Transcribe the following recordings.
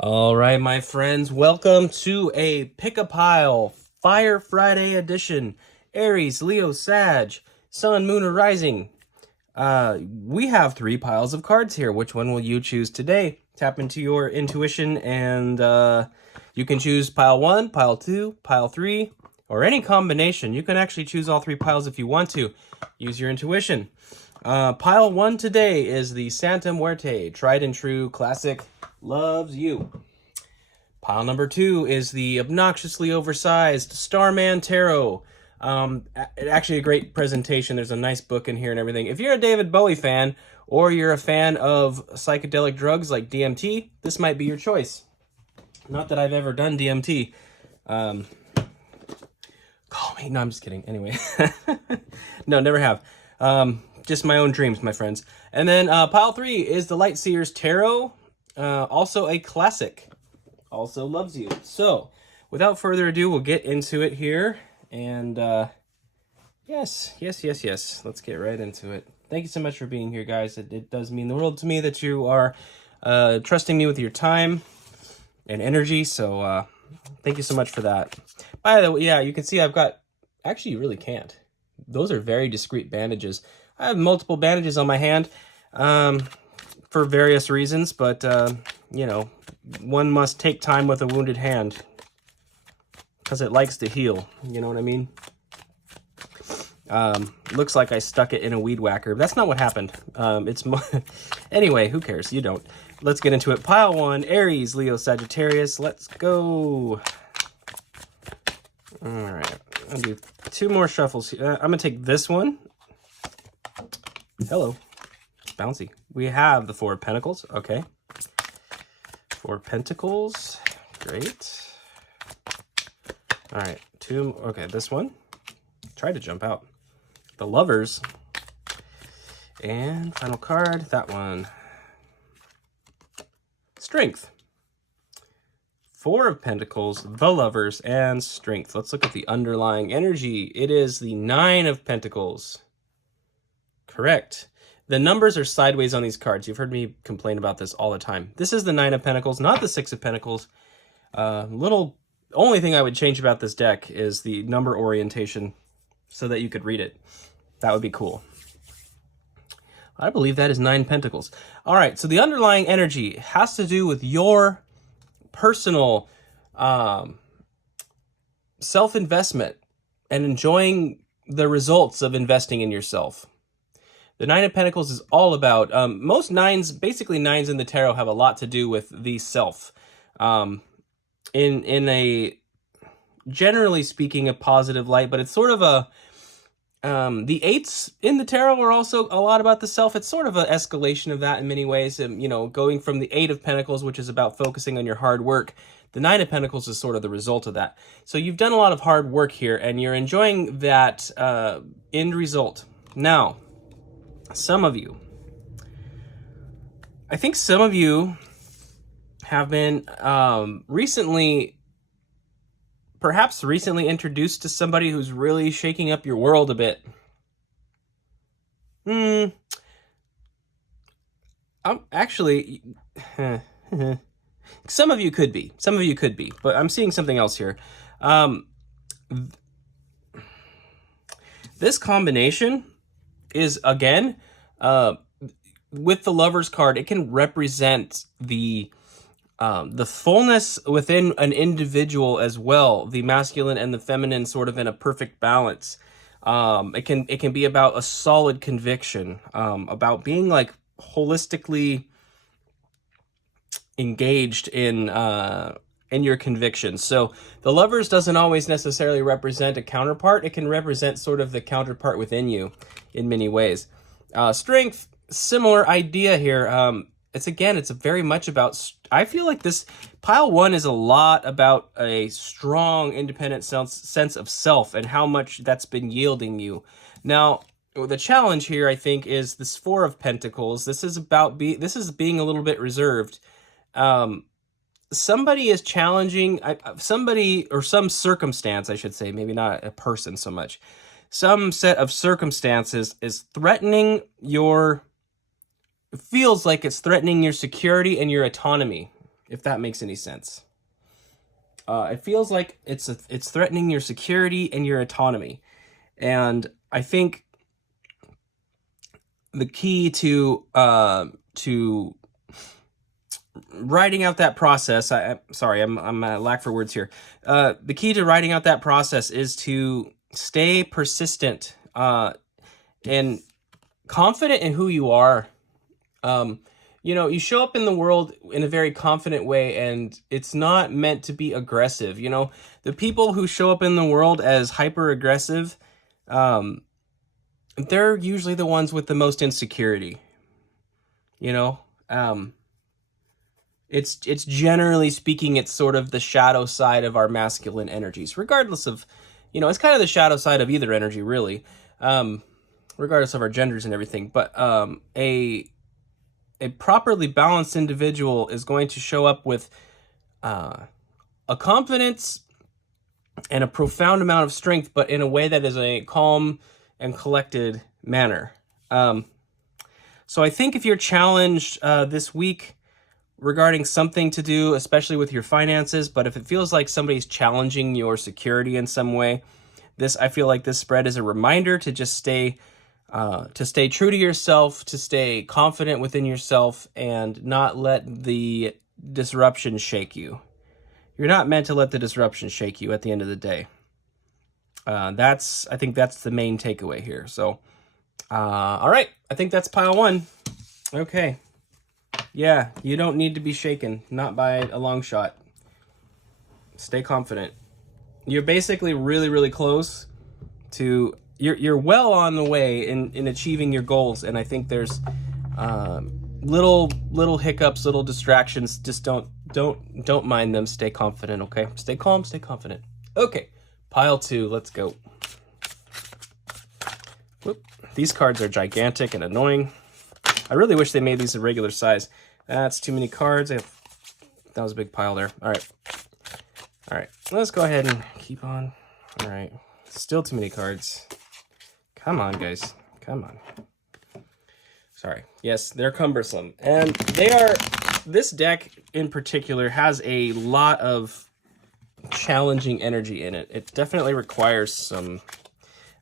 All right, my friends, welcome to a Pick a Pile Fire Friday edition. Aries, Leo, Sag, Sun, Moon, or Rising. We have 3 piles of cards here. Which one will you choose today? Tap into your intuition and you can choose pile 1, pile 2, pile 3, or any combination. You can actually choose all 3 piles if you want to. Use your intuition. Pile 1 today is the Santa Muerte, tried and true classic. Loves you. Pile number 2 is the obnoxiously oversized Starman Tarot. Actually a great presentation. There's a nice book in here and everything. If you're a David Bowie fan or you're a fan of psychedelic drugs like DMT, this might be your choice. Not that I've ever done DMT. Call me. No, I'm just kidding. Anyway. No, never have. Just my own dreams, my friends. And then pile 3 is the Lightseers Tarot. Also a classic. Also loves you. So, without further ado, we'll get into it here. And yes. Let's get right into it. Thank you so much for being here, guys. It does mean the world to me that you are trusting me with your time and energy. So, thank you so much for that. By the way, yeah, you can see I've got... Actually, you really can't. Those are very discreet bandages. I have multiple bandages on my hand for various reasons, but, you know, one must take time with a wounded hand because it likes to heal. You know what I mean? Looks like I stuck it in a weed whacker. That's not what happened. Anyway, who cares? You don't. Let's get into it. Pile 1, Aries, Leo, Sagittarius. Let's go. All right. I'll do 2 more shuffles. I'm going to take this one. Hello. It's bouncy. We have the 4 of Pentacles. Okay. 4 of Pentacles. Great. All right. 2. Okay, this one. Tried to jump out. The Lovers. And final card, that one. Strength. 4 of Pentacles, the Lovers, and Strength. Let's look at the underlying energy. It is the 9 of Pentacles. Correct. The numbers are sideways on these cards. You've heard me complain about this all the time. This is the 9 of Pentacles, not the 6 of Pentacles. Only thing I would change about this deck is the number orientation so that you could read it. That would be cool. I believe that is 9 Pentacles. All right, so the underlying energy has to do with your personal self-investment and enjoying the results of investing in yourself. The 9 of Pentacles is all about, most 9s, basically 9s in the tarot have a lot to do with the self. In a, generally speaking, a positive light, but it's sort of a, the 8s in the tarot are also a lot about the self. It's sort of an escalation of that in many ways. You know, going from the 8 of Pentacles, which is about focusing on your hard work, the 9 of Pentacles is sort of the result of that. So you've done a lot of hard work here, and you're enjoying that end result. Now, some of you, I think some of you have been perhaps recently introduced to somebody who's really shaking up your world a bit. Actually, some of you could be. Some of you could be. But I'm seeing something else here. This combination is, again, with the Lovers card, it can represent the fullness within an individual as well, the masculine and the feminine sort of in a perfect balance. It can be about a solid conviction, about being like holistically engaged in your convictions. So the Lovers doesn't always necessarily represent a counterpart. It can represent sort of the counterpart within you in many ways. Strength, similar idea here. It's very much about, I feel like this pile 1 is a lot about a strong independent sense of self and how much that's been yielding you. Now, the challenge here, I think, is this 4 of Pentacles. This is about being a little bit reserved. Somebody is challenging somebody, or some circumstance, I should say, maybe not a person so much. Some set of circumstances is threatening your, feels like it's threatening your security and your autonomy. if that makes any sense. It feels like it's threatening your security and your autonomy. And I think the key to writing out that process, I'm at lack for words here. The key to writing out that process is to stay persistent and confident in who you are. You know, you show up in the world in a very confident way, and it's not meant to be aggressive. You know, the people who show up in the world as hyper aggressive, they're usually the ones with the most insecurity. You know, it's generally speaking, it's sort of the shadow side of our masculine energies, regardless of, you know, it's kind of the shadow side of either energy, really, regardless of our genders and everything. But a properly balanced individual is going to show up with a confidence and a profound amount of strength, but in a way that is a calm and collected manner. So I think if you're challenged this week regarding something to do, especially with your finances, but if it feels like somebody's challenging your security in some way, I feel like this spread is a reminder to just stay true to yourself, to stay confident within yourself, and not let the disruption shake you. You're not meant to let the disruption shake you at the end of the day. I think that's the main takeaway here. So, all right, I think that's pile one. Okay. Yeah, you don't need to be shaken, not by a long shot. Stay confident. You're basically really, really close to, you're well on the way in achieving your goals, and I think there's little hiccups, little distractions. Just don't mind them. Stay confident, okay? Stay calm, stay confident. Okay, pile two, let's go. Whoop. These cards are gigantic and annoying. I really wish they made these a regular size. That's too many cards. That was a big pile there. All right, let's go ahead and keep on. All right, still too many cards. Come on, guys, come on. Sorry. Yes, they're cumbersome, and this deck in particular has a lot of challenging energy in it. It definitely requires some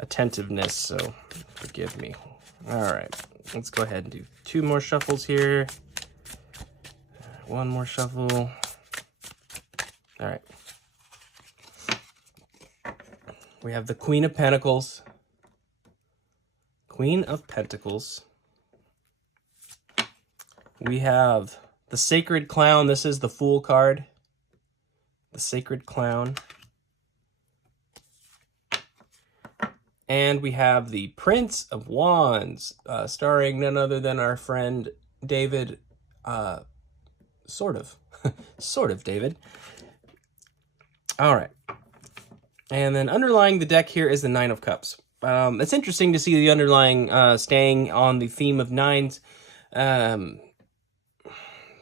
attentiveness, so forgive me. All right, let's go ahead and do 2 more shuffles here. 1 more shuffle. All right. We have the Queen of Pentacles. Queen of Pentacles. We have the Sacred Clown. This is the Fool card. The Sacred Clown. And we have the Prince of Wands, starring none other than our friend David. Sort of David. All right. And then underlying the deck here is the Nine of Cups. It's interesting to see the underlying staying on the theme of nines.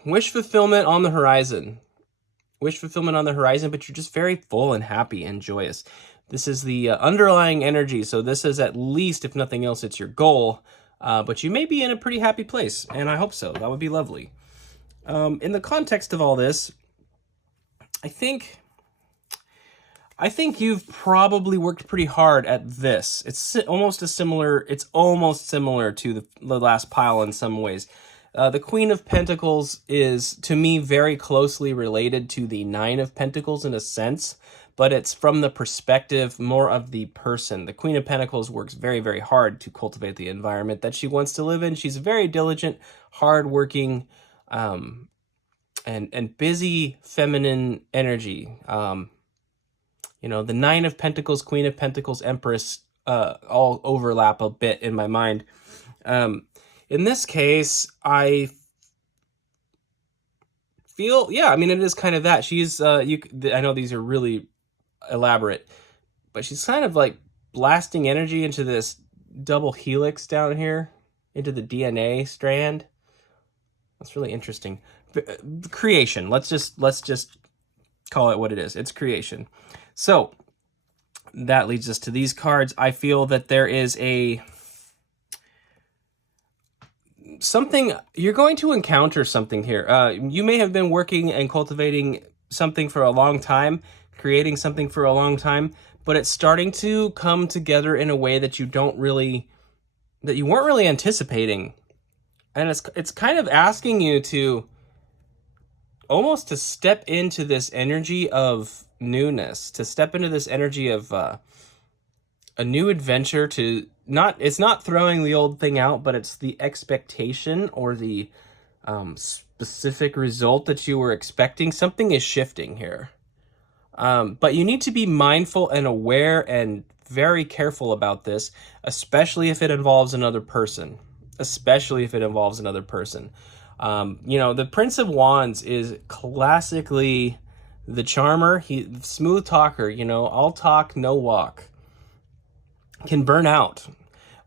Wish fulfillment on the horizon. Wish fulfillment on the horizon, but you're just very full and happy and joyous. This is the underlying energy, so this is at least, if nothing else, it's your goal. But you may be in a pretty happy place, and I hope so. That would be lovely. In the context of all this, I think you've probably worked pretty hard at this. It's almost similar to the last pile in some ways. The Queen of Pentacles is, to me, very closely related to the Nine of Pentacles in a sense, but it's from the perspective more of the person. The Queen of Pentacles works very, very hard to cultivate the environment that she wants to live in. She's very diligent, hardworking, and busy feminine energy. You know, the Nine of Pentacles, Queen of Pentacles, Empress, all overlap a bit in my mind. In this case, I feel, yeah, I mean, it is kind of that. She's, I know these are really elaborate, but she's kind of like blasting energy into this double helix down here, into the DNA strand. That's really interesting. Creation. Let's just call it what it is. It's creation. So that leads us to these cards. I feel that there is something, you're going to encounter something here. You may have been working and cultivating something for a long time, creating something for a long time, but it's starting to come together in a way that you weren't really anticipating. And it's kind of asking you to almost to step into this energy of newness, to step into this energy of a new adventure. It's not throwing the old thing out, but it's the expectation or the specific result that you were expecting. Something is shifting here. But you need to be mindful and aware and very careful about this, especially if it involves another person. Especially if it involves another person. The Prince of Wands is classically the charmer. Smooth talker, all talk, no walk. Can burn out.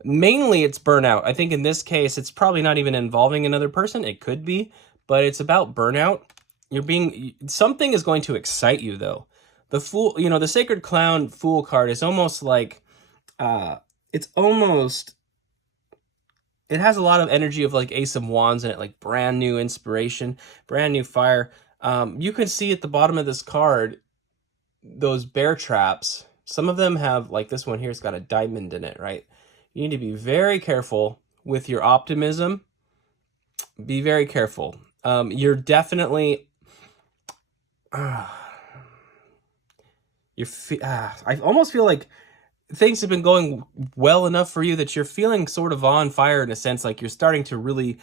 Mainly it's burnout. I think in this case, it's probably not even involving another person. It could be, but it's about burnout. Something is going to excite you though. The Fool, the Sacred Clown Fool card is almost like, it has a lot of energy of like Ace of Wands in it, like brand new inspiration, brand new fire. You can see at the bottom of this card, those bear traps. Some of them have, like this one here's got a diamond in it, right? You need to be very careful with your optimism. Be very careful. You're definitely... I almost feel like things have been going well enough for you that you're feeling sort of on fire in a sense, like you're starting to really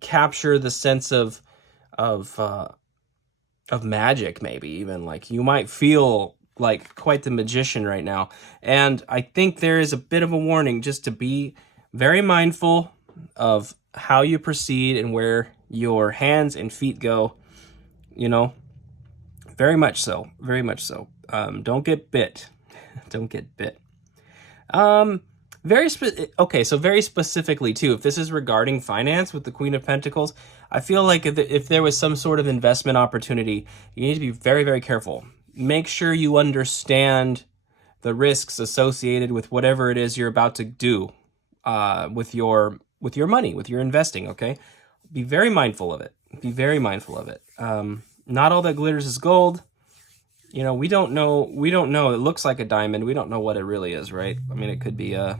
capture the sense of magic, maybe even like you might feel like quite the magician right now. And I think there is a bit of a warning just to be very mindful of how you proceed and where your hands and feet go, very much so, very much so. Don't get bit. Don't get bit. Very specifically too, if this is regarding finance with the Queen of Pentacles, I feel like if there was some sort of investment opportunity, you need to be very, very careful. Make sure you understand the risks associated with whatever it is you're about to do with your money, with your investing, okay? Be very mindful of it. Be very mindful of it. Not all that glitters is gold. We don't know. It looks like a diamond. We don't know what it really is, right? I mean, it could be a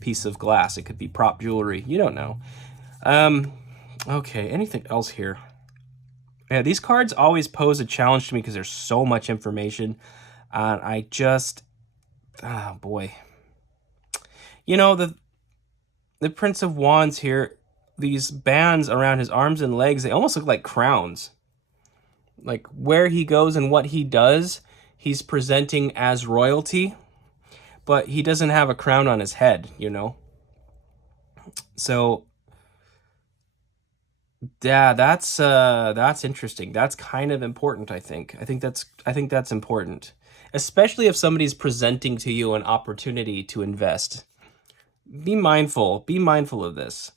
piece of glass. It could be prop jewelry. You don't know. Okay, anything else here? Yeah, these cards always pose a challenge to me because there's so much information. I just... Oh, boy. The Prince of Wands here, these bands around his arms and legs, they almost look like crowns. Like where he goes and what he does, he's presenting as royalty, but he doesn't have a crown on his head, So, yeah, that's interesting. That's kind of important, I think. I think that's important, especially if somebody's presenting to you an opportunity to invest. Be mindful of this.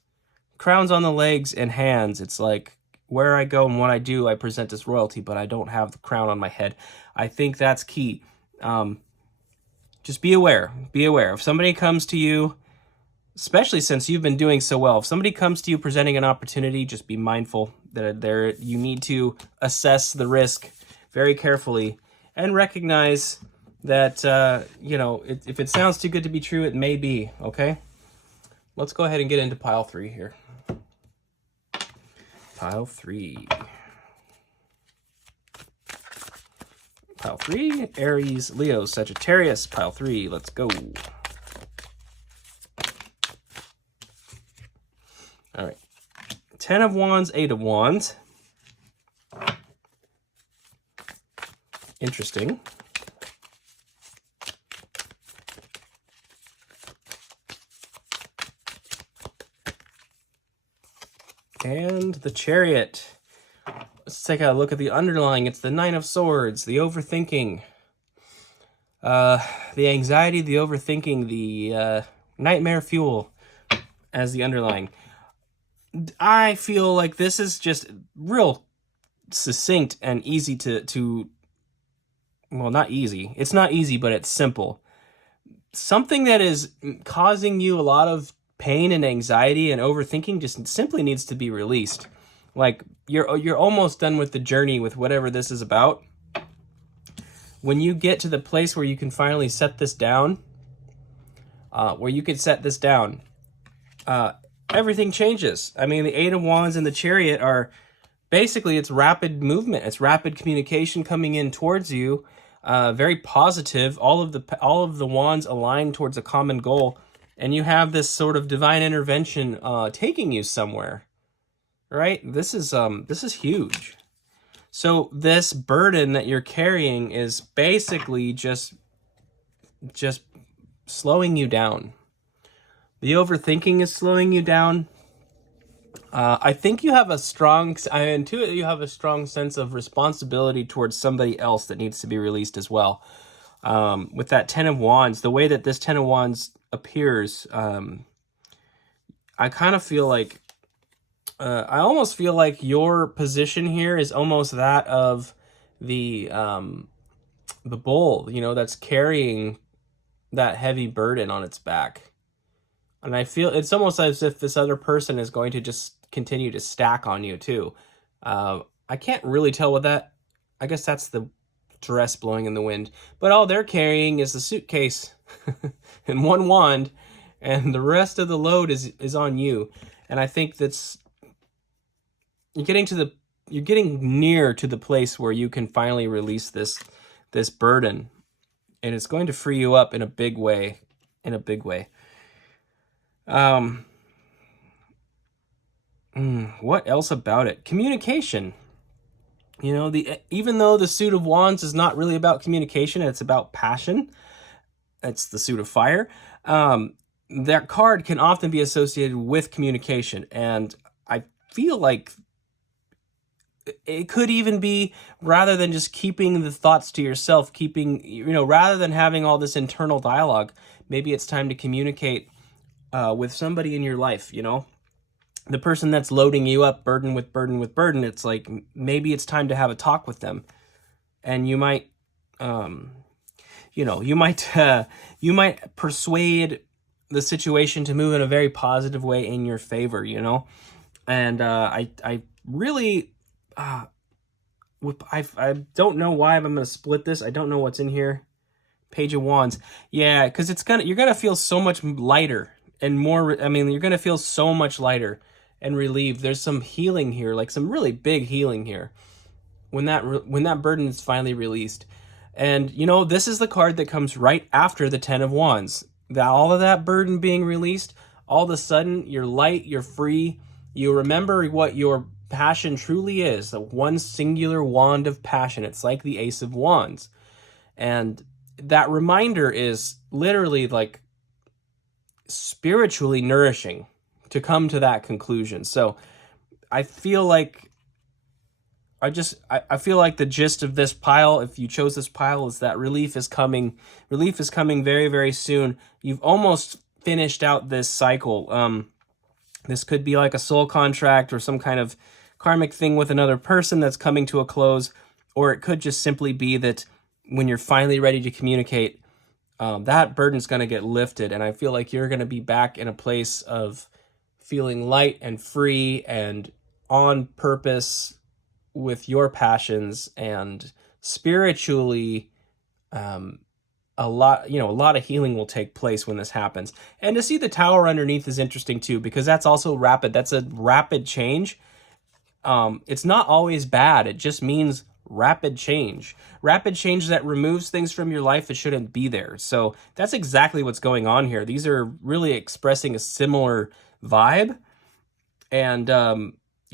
Crowns on the legs and hands, it's like, where I go and what I do, I present as royalty, but I don't have the crown on my head. I think that's key. Just be aware. Be aware. If somebody comes to you, especially since you've been doing so well, if somebody comes to you presenting an opportunity, just be mindful that you need to assess the risk very carefully and recognize that, if it sounds too good to be true, it may be, okay? Let's go ahead and get into pile 3 here. Pile 3. Pile 3, Aries, Leo, Sagittarius. Pile 3, let's go. All right. 10 of Wands, 8 of Wands. Interesting. And the Chariot. Let's take a look at the underlying. It's the 9 of Swords, the overthinking. The anxiety, the overthinking, the nightmare fuel as the underlying. I feel like this is just real succinct and easy to well, not easy. It's not easy, but it's simple. Something that is causing you a lot of pain and anxiety and overthinking just simply needs to be released. Like, you're almost done with the journey with whatever this is about. When you get to the place where you can finally set this down, everything changes. I mean, the Eight of Wands and the Chariot are basically, it's rapid movement. It's rapid communication coming in towards you. Very positive. All of the wands align towards a common goal, and you have this sort of divine intervention taking you somewhere. Right? This is huge. So this burden that you're carrying is basically just slowing you down. The overthinking is slowing you down. I think you have a strong, I intuit you have a strong sense of responsibility towards somebody else that needs to be released as well. With that Ten of Wands, the way that this Ten of Wands appears, I kind of feel like, I almost feel like your position here is almost that of the bull, you know, that's carrying that heavy burden on its back. And I feel it's almost as if this other person is going to just continue to stack on you too. I can't really tell what that, I guess that's the dress blowing in the wind, but all they're carrying is the suitcase and one wand, and the rest of the load is on you. And I think that's, you're getting near to the place where you can finally release this burden, and it's going to free you up in a big way, What else about it? Communication. You know, even though the Suit of Wands is not really about communication, it's about passion. It's the Suit of Fire. That card can often be associated with communication, and I feel like it could even be, rather than just keeping the thoughts to yourself, rather than having all this internal dialogue, maybe it's time to communicate with somebody in your life, you know? The person that's loading you up burden with burden, it's like maybe it's time to have a talk with them. And you might, you might persuade the situation to move in a very positive way in your favor, you know? And I really, I don't know why I'm going to split this. I don't know what's in here. Page of Wands. Yeah, because you're going to feel so much lighter and more, you're going to feel so much lighter and relieved. There's some healing here, like some really big healing here when that burden is finally released. And, you know, this is the card that comes right after the Ten of Wands. All of that burden being released, all of a sudden you're light, you're free, you remember what your passion truly is, the one singular wand of passion. It's like the Ace of Wands. And that reminder is literally like spiritually nourishing to come to that conclusion. So I feel like I feel like the gist of this pile, if you chose this pile, is that relief is coming very, very soon. You've almost finished out this cycle. This could be like a soul contract or some kind of karmic thing with another person that's coming to a close, or it could just simply be that when you're finally ready to communicate, that burden's going to get lifted, and I feel like you're going to be back in a place of feeling light and free and on purpose with your passions, and spiritually, a lot of healing will take place when this happens. And to see the Tower underneath is interesting too, because that's also rapid. That's a rapid change. It's not always bad. It just means rapid change that removes things from your life that shouldn't be there. So that's exactly what's going on here. These are really expressing a similar vibe. And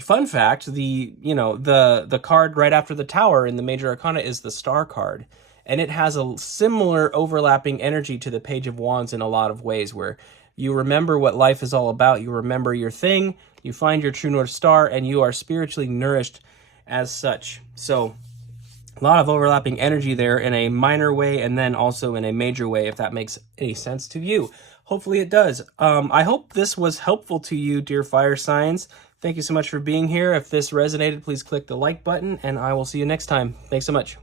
fun fact, the card right after the Tower in the Major Arcana is the Star card. And it has a similar overlapping energy to the Page of Wands in a lot of ways, where you remember what life is all about. You remember your thing, you find your true North Star, and you are spiritually nourished as such. So a lot of overlapping energy there in a minor way, and then also in a major way, if that makes any sense to you. Hopefully it does. I hope this was helpful to you, dear fire signs. Thank you so much for being here. If this resonated, please click the like button, and I will see you next time. Thanks so much.